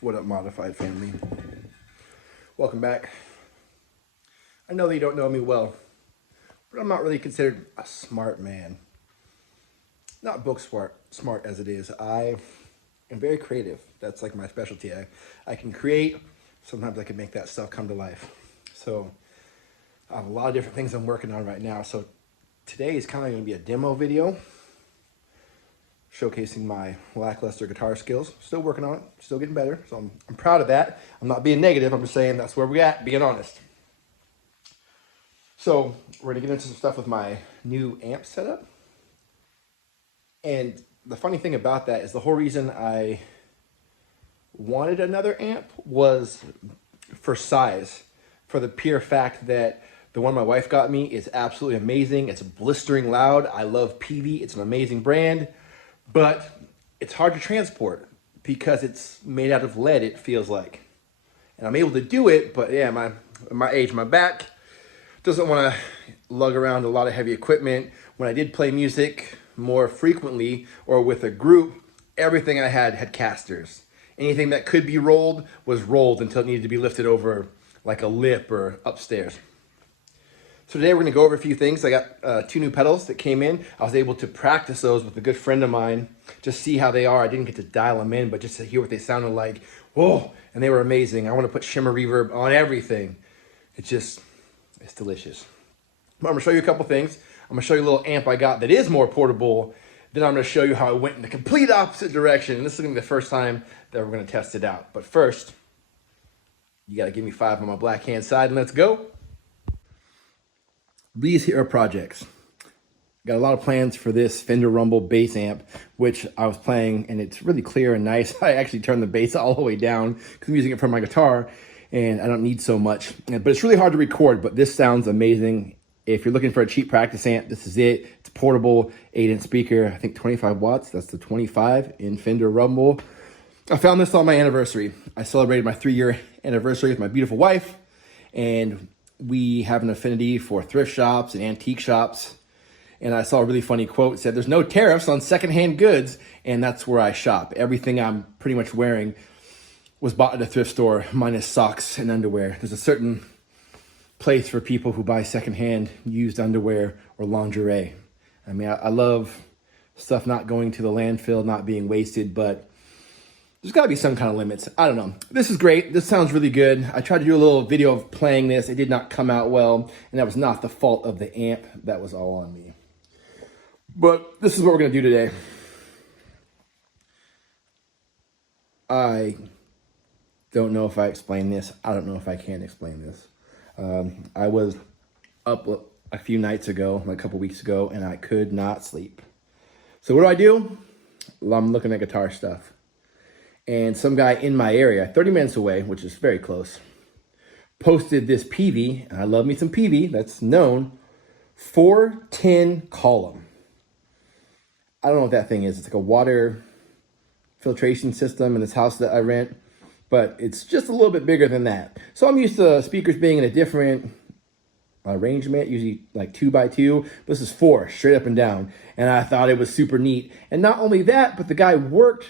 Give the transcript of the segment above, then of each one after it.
What up, Modified family? Welcome back. I know that you don't know me well, but I'm not really considered a smart man. Not book smart as it is. I am very creative. That's like my specialty. I can create. Sometimes I can make that stuff come to life. So I have a lot of different things I'm working on right now. So today is kind of going to be a demo video showcasing my lackluster guitar skills. Still working on it, still getting better. So I'm proud of that. I'm not being negative. I'm just saying that's where we're at, being honest. So we're gonna get into some stuff with my new amp setup. And the funny thing about that is the whole reason I wanted another amp was for size, for the pure fact that the one my wife got me is absolutely amazing. It's blistering loud. I love Peavey. It's an amazing brand. But it's hard to transport because it's made out of lead, it feels like. And I'm able to do it, but yeah, my age, my back doesn't want to lug around a lot of heavy equipment. When I did play music more frequently or with a group, everything I had casters. Anything that could be rolled was rolled until it needed to be lifted over like a lip or upstairs. So today we're gonna go over a few things. I got 2 new pedals that came in. I was able to practice those with a good friend of mine, just see how they are. I didn't get to dial them in, but just to hear what they sounded like. Whoa, and they were amazing. I wanna put shimmer reverb on everything. It's delicious. But I'm gonna show you a couple things. I'm gonna show you a little amp I got that is more portable. Then I'm gonna show you how I went in the complete opposite direction. And this is gonna be the first time that we're gonna test it out. But first, you gotta give me 5 on my black hand side and let's go. These here are projects. Got a lot of plans for this Fender Rumble bass amp, which I was playing, and it's really clear and nice. I actually turned the bass all the way down because I'm using it for my guitar, and I don't need so much. But it's really hard to record, but this sounds amazing. If you're looking for a cheap practice amp, this is it. It's portable, 8-inch speaker, I think 25 watts. That's the 25 in Fender Rumble. I found this on my anniversary. I celebrated my 3-year anniversary with my beautiful wife, and we have an affinity for thrift shops and antique shops. And I saw a really funny quote. It said, "There's no tariffs on secondhand goods." And that's where I shop. Everything I'm pretty much wearing was bought at a thrift store, minus socks and underwear. There's a certain place for people who buy secondhand used underwear or lingerie. I mean, I love stuff not going to the landfill, not being wasted, but there's got to be some kind of limits. I don't know. This is great. This sounds really good. I tried to do a little video of playing this. It did not come out well, and that was not the fault of the amp. That was all on me. But this is what we're going to do today. I don't know if I explain this. I don't know if I can explain this. I was up a few nights ago, like a couple weeks ago, and I could not sleep. So what do? Well, I'm looking at guitar stuff. And some guy in my area, 30 minutes away, which is very close, posted this Peavey, and I love me some Peavey, that's known, 410 column. I don't know what that thing is. It's like a water filtration system in this house that I rent, but it's just a little bit bigger than that. So I'm used to speakers being in a different arrangement, usually like 2x2. This is 4, straight up and down. And I thought it was super neat. And not only that, but the guy worked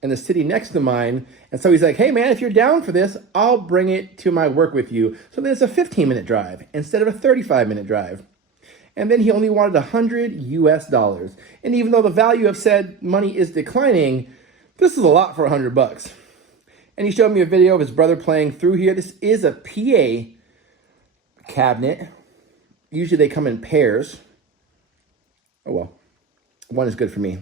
in the city next to mine. And so he's like, "Hey man, if you're down for this, I'll bring it to my work with you." So then it's a 15-minute drive instead of a 35-minute drive. And then he only wanted $100 US. And even though the value of said money is declining, this is a lot for $100. And he showed me a video of his brother playing through here. This is a PA cabinet. Usually they come in pairs. Oh well, one is good for me.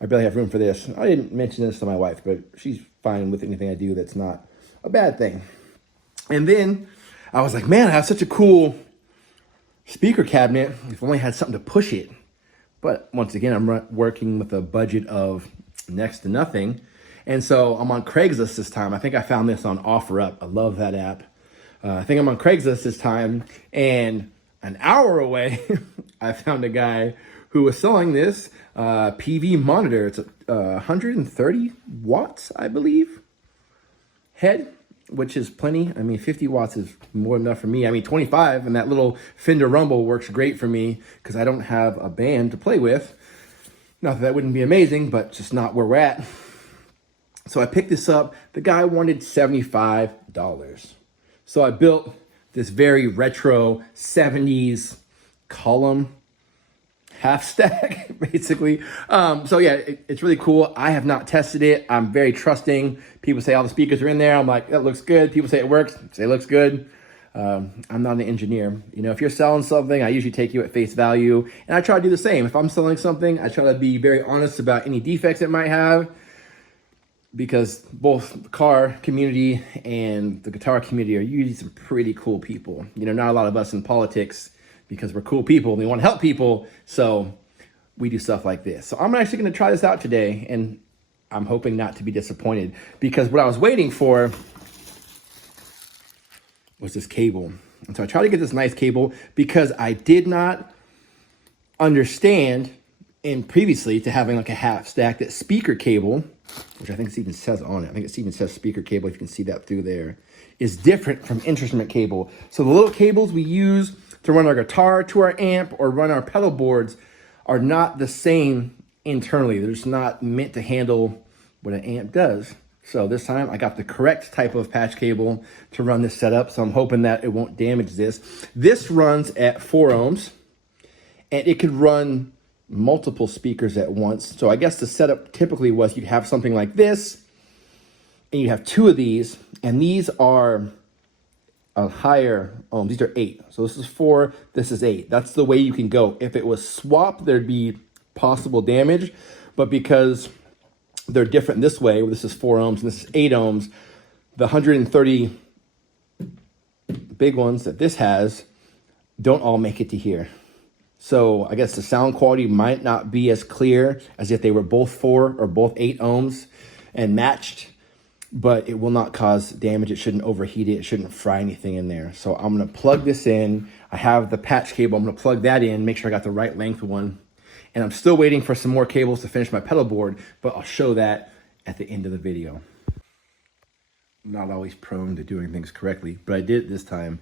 I barely have room for this. I didn't mention this to my wife, but she's fine with anything I do that's not a bad thing. And then I was like, man, I have such a cool speaker cabinet. If I only had something to push it. But once again, I'm working with a budget of next to nothing. And so I'm on Craigslist this time. I think I found this on OfferUp. I love that app. I think I'm on Craigslist this time. And an hour away, I found a guy who was selling this Peavey Monitor. It's 130 watts, I believe, head, which is plenty. I mean, 50 watts is more than enough for me. I mean, 25, and that little Fender Rumble works great for me because I don't have a band to play with. Not that that wouldn't be amazing, but just not where we're at. So I picked this up. The guy wanted $75. So I built this very retro 70s column half stack, basically. So yeah, it's really cool. I have not tested it. I'm very trusting. People say all the speakers are in there. I'm like, that looks good. People say it works. Say it looks good. I'm not an engineer. You know, if you're selling something, I usually take you at face value, and I try to do the same. If I'm selling something, I try to be very honest about any defects it might have, because both the car community and the guitar community are usually some pretty cool people. You know, not a lot of us in politics, because we're cool people and we want to help people. So we do stuff like this. So I'm actually going to try this out today, and I'm hoping not to be disappointed, because what I was waiting for was this cable. And so I tried to get this nice cable because I did not understand in previously to having like a half stack, that speaker cable, which I think it even says on it, I think it even says speaker cable, if you can see that through there, is different from instrument cable. So the little cables we use to run our guitar to our amp or run our pedal boards are not the same internally. They're just not meant to handle what an amp does. So this time I got the correct type of patch cable to run this setup. So I'm hoping that it won't damage this. This runs at 4 ohms, and it could run multiple speakers at once. So I guess the setup typically was you'd have something like this, and you have 2 of these, and these are a higher ohms. These are 8. So this is 4, this is 8. That's the way you can go. If it was swapped, there'd be possible damage, but because they're different this way, where this is 4 ohms and this is 8 ohms, the 130 big ones that this has don't all make it to here. So I guess the sound quality might not be as clear as if they were both 4 or both 8 ohms and matched, but it will not cause damage. It shouldn't overheat it. It shouldn't fry anything in there. So I'm going to plug this in. I have the patch cable. I'm going to plug that in, make sure I got the right length one. And I'm still waiting for some more cables to finish my pedal board, but I'll show that at the end of the video. I'm not always prone to doing things correctly, but I did it this time.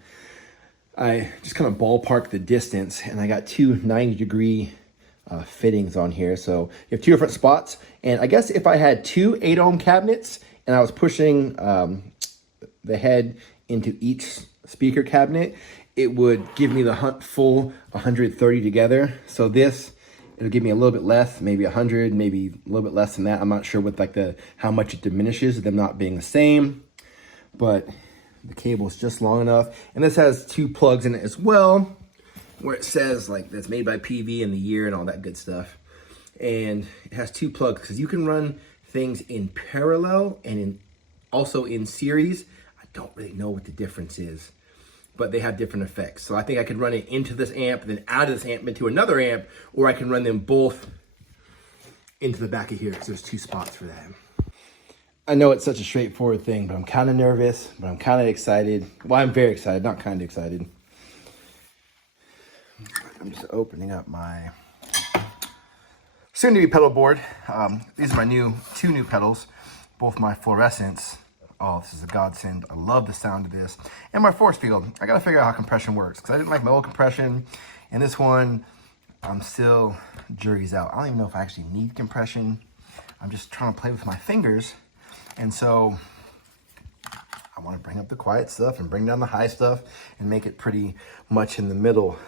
I just kind of ballparked the distance, and I got 2 90-degree fittings on here. So you have 2 different spots. And I guess if I had 2 8-ohm cabinets and I was pushing the head into each speaker cabinet, it would give me the full 130 together. So this, it'll give me a little bit less, maybe 100, maybe a little bit less than that. I'm not sure what like how much it diminishes, them not being the same, but the cable is just long enough. And this has 2 plugs in it as well, where it says like that's made by Peavey and the year and all that good stuff. And it has 2 plugs because you can run things in parallel and also in series. I don't really know what the difference is, but they have different effects. So I think I could run it into this amp, then out of this amp into another amp, or I can run them both into the back of here, because there's 2 spots for that. I know it's such a straightforward thing, but I'm kind of nervous, but I'm kind of excited. Well, I'm very excited, not kind of excited. I'm just opening up my soon-to-be pedal board. These are my 2 new pedals, both my fluorescents. Oh, this is a godsend. I love the sound of this. And my force field. I got to figure out how compression works, because I didn't like my old compression. And this one, I'm still jury's out. I don't even know if I actually need compression. I'm just trying to play with my fingers. And so I want to bring up the quiet stuff and bring down the high stuff and make it pretty much in the middle.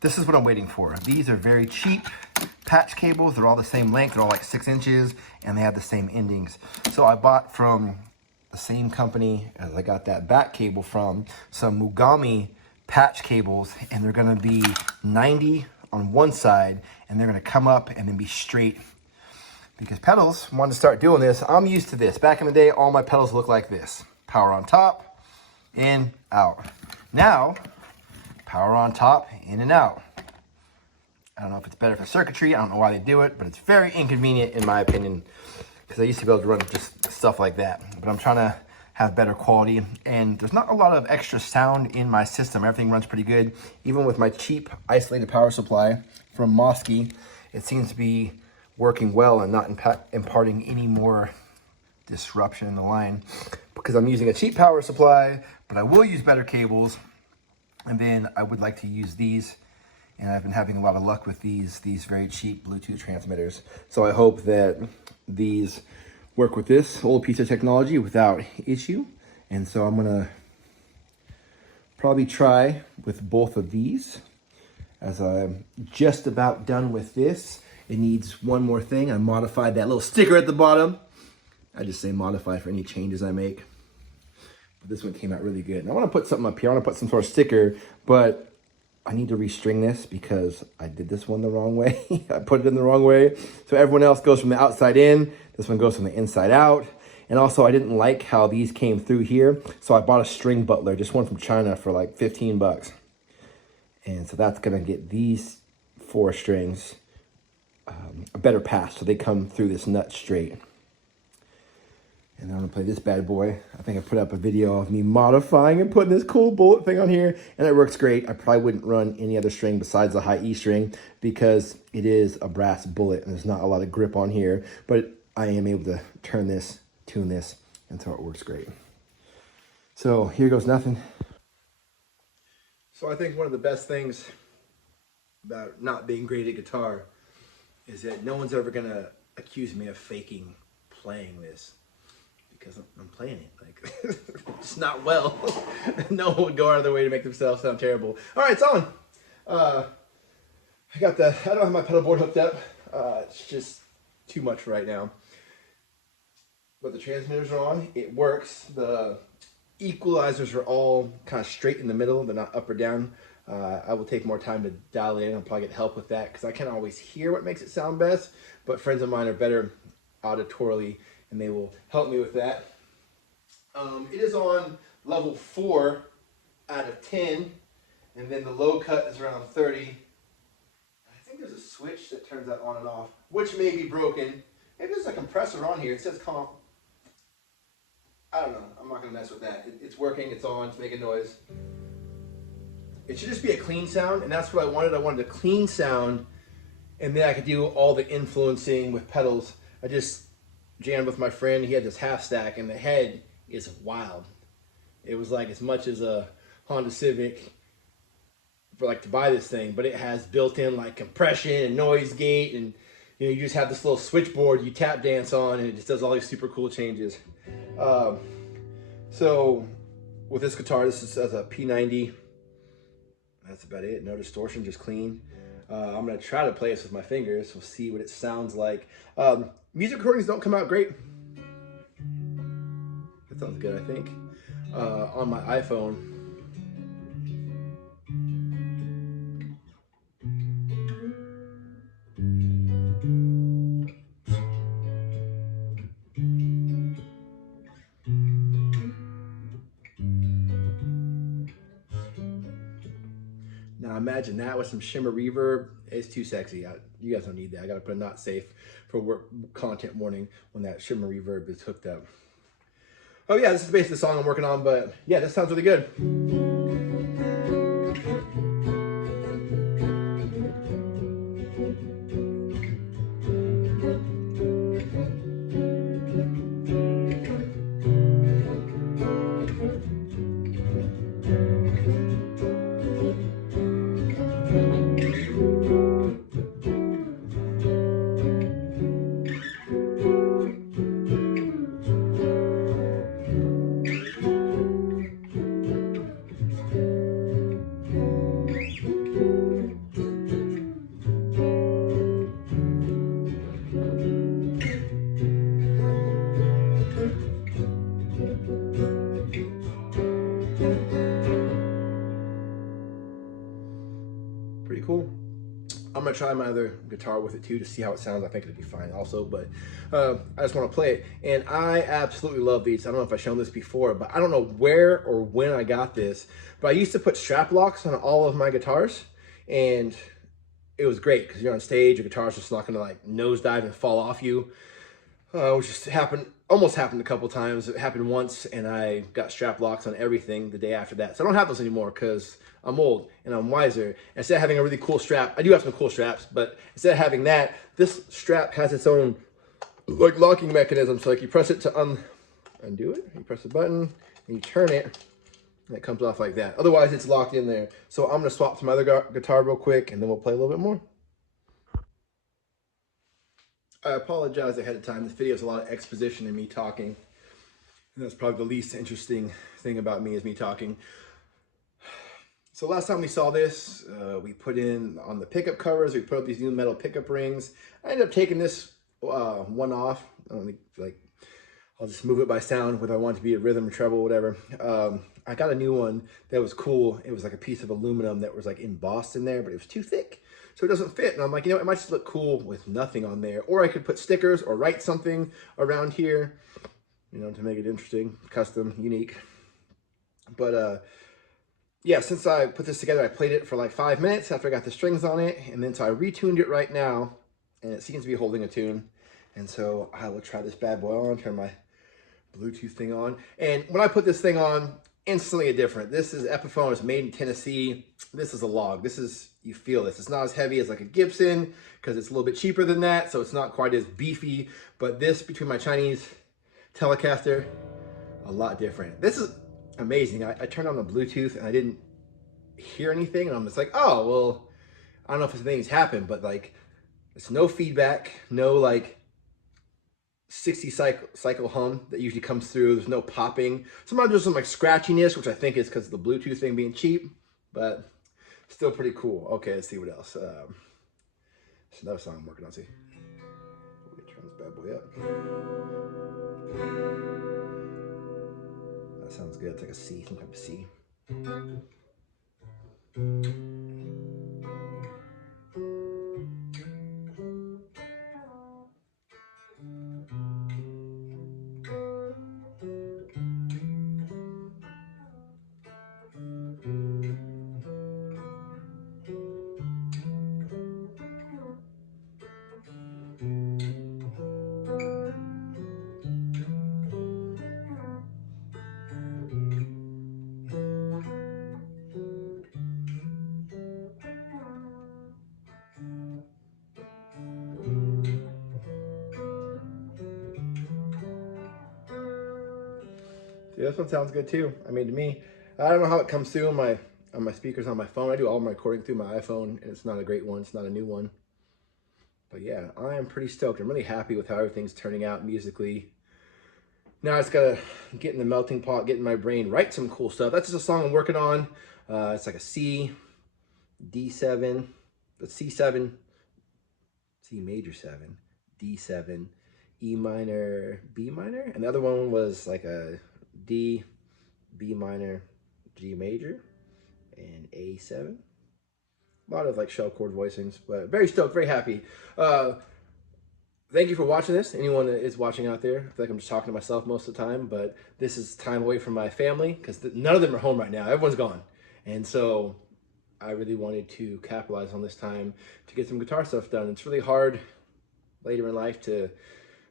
This is what I'm waiting for. These are very cheap patch cables. They're all the same length. They're all like 6 inches, and they have the same endings. So I bought from the same company as I got that back cable from, some Mugami patch cables, and they're gonna be 90 on one side, and they're gonna come up and then be straight. Because pedals wanted to start doing this. I'm used to this. Back in the day, all my pedals look like this. Power on top, in, out. Now, power on top, in and out. I don't know if it's better for circuitry. I don't know why they do it, but it's very inconvenient in my opinion, because I used to be able to run just stuff like that. But I'm trying to have better quality, and there's not a lot of extra sound in my system. Everything runs pretty good. Even with my cheap isolated power supply from Mosky, it seems to be working well and not imparting any more disruption in the line, because I'm using a cheap power supply, but I will use better cables. And then I would like to use these, and I've been having a lot of luck with these very cheap Bluetooth transmitters. So I hope that these work with this old piece of technology without issue. And so I'm gonna probably try with both of these, as I'm just about done with this. It needs one more thing. I modified that little sticker at the bottom. I just say modify for any changes I make. But this one came out really good. And I want to put something up here. I want to put some sort of sticker, but I need to restring this because I did this one the wrong way. I put it in the wrong way. So everyone else goes from the outside in. This one goes from the inside out. And also I didn't like how these came through here. So I bought a string butler, just one from China for like 15 bucks. And so that's gonna get these 4 strings a better pass. So they come through this nut straight. And I'm gonna play this bad boy. I think I put up a video of me modifying and putting this cool bullet thing on here, and it works great. I probably wouldn't run any other string besides the high E string because it is a brass bullet and there's not a lot of grip on here, but I am able to turn this, tune this, and so it works great. So here goes nothing. So I think one of the best things about not being great at guitar is that no one's ever gonna accuse me of faking playing this. Because I'm playing it, like, it's not well. No one would go out of their way to make themselves sound terrible. All right, it's on. I don't have my pedal board hooked up. It's just too much right now. But the transmitters are on, it works. The equalizers are all kind of straight in the middle, they're not up or down. I will take more time to dial it in. I'll probably get help with that because I can't always hear what makes it sound best, but friends of mine are better auditorily and they will help me with that. It is on level 4 out of 10, and then the low cut is around 30. I think there's a switch that turns that on and off, which may be broken. Maybe there's a compressor on here. It says comp. I don't know. I'm not gonna mess with that. It's working, it's on, it's making noise. It should just be a clean sound, and that's what I wanted. I wanted a clean sound, and then I could do all the influencing with pedals. I just jammed with my friend. He had this half stack and the head is wild. It was like as much as a Honda Civic for like to buy this thing, but it has built-in like compression and noise gate, and you know, you just have this little switchboard you tap dance on and it just does all these super cool changes. So with this guitar, this is as a P90. That's about it. No distortion, just clean. I'm gonna try to play this with my fingers. We'll see what it sounds like. Music recordings don't come out great. That sounds good, I think. On my iPhone. Now imagine that with some shimmer reverb. It's too sexy. You guys don't need that. I gotta put a not safe for work content warning when that shimmer reverb is hooked up. Oh yeah, this is basically the song I'm working on, but yeah, this sounds really good. Pretty cool. I'm gonna try my other guitar with it too to see how it sounds. I think it'd be fine also, but I just want to play it. And I absolutely love these. I don't know if I've shown this before, but I don't know where or when I got this, but I used to put strap locks on all of my guitars, and it was great because you're on stage, your guitar's just not gonna like nosedive and fall off you. Which just almost happened a couple times. It happened once and I got strap locks on everything the day after that. So I don't have those anymore because I'm old and I'm wiser. Instead of having a really cool strap, I do have some cool straps, but instead of having that, this strap has its own like locking mechanism. So like you press it to undo it, you press the button and you turn it and it comes off like that. Otherwise it's locked in there. So I'm gonna swap to my other guitar real quick and then we'll play a little bit more. I apologize ahead of time. This video is a lot of exposition and me talking. And that's probably the least interesting thing about me is me talking. So last time we saw this, we put in on the pickup covers, we put up these new metal pickup rings. I ended up taking this one off. I don't think, like, I'll just move it by sound, whether I want it to be a rhythm or treble, whatever. I got a new one that was cool. It was like a piece of aluminum that was like embossed in there, but it was too thick, so it doesn't fit. And I'm like, you know, it might just look cool with nothing on there. Or I could put stickers or write something around here, you know, to make it interesting, custom, unique. But yeah, since I put this together, I played it for like 5 minutes after I got the strings on it. And then so I retuned it right now, and it seems to be holding a tune. And so I will try this bad boy on, turn my Bluetooth thing on. And when I put this thing on, instantly a different. This is Epiphone. It's made in Tennessee. This is a log. This is, you feel this. It's not as heavy as like a Gibson because it's a little bit cheaper than that. So it's not quite as beefy. But this, between my Chinese Telecaster, a lot different. This is amazing. I turned on the Bluetooth and I didn't hear anything. And I'm just like, oh, well, I don't know if anything's happened, but like, it's no feedback, no like 60 cycle hum that usually comes through. There's no popping. Sometimes there's some like scratchiness, which I think is because of the Bluetooth thing being cheap, but still pretty cool. Okay, let's see what else. It's another song I'm working on. See, let me turn this bad boy up. That sounds good. It's like a C, some type of C. See, this one sounds good too. I mean, to me, I don't know how it comes through on my speakers on my phone. I do all my recording through my iPhone, and it's not a great one. It's not a new one. But yeah, I am pretty stoked. I'm really happy with how everything's turning out musically. Now I just gotta get in the melting pot, get in my brain, write some cool stuff. That's just a song I'm working on. It's like a C, D7, that's C7, C major 7, D7, E minor, B minor. And the other one was like a D, B minor, G major, and A7. A lot of like shell chord voicings, but very stoked, very happy. Thank you for watching this. Anyone that is watching out there, I feel like I'm just talking to myself most of the time, but this is time away from my family because none of them are home right now. Everyone's gone. And so I really wanted to capitalize on this time to get some guitar stuff done. It's really hard later in life to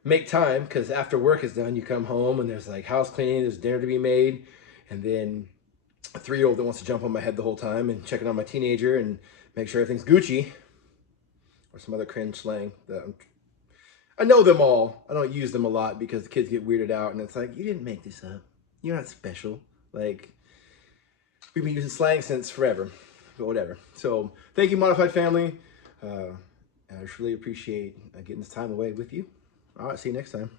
make time because after work is done, you come home and there's like house cleaning, there's dinner to be made, and then a 3-year-old that wants to jump on my head the whole time and checking on my teenager and make sure everything's Gucci, or some other cringe slang that I know them all. I don't use them a lot because the kids get weirded out and it's like, you didn't make this up. You're not special. Like, we've been using slang since forever, but whatever. So thank you, Modified family. I just really appreciate getting this time away with you. All right, see you next time.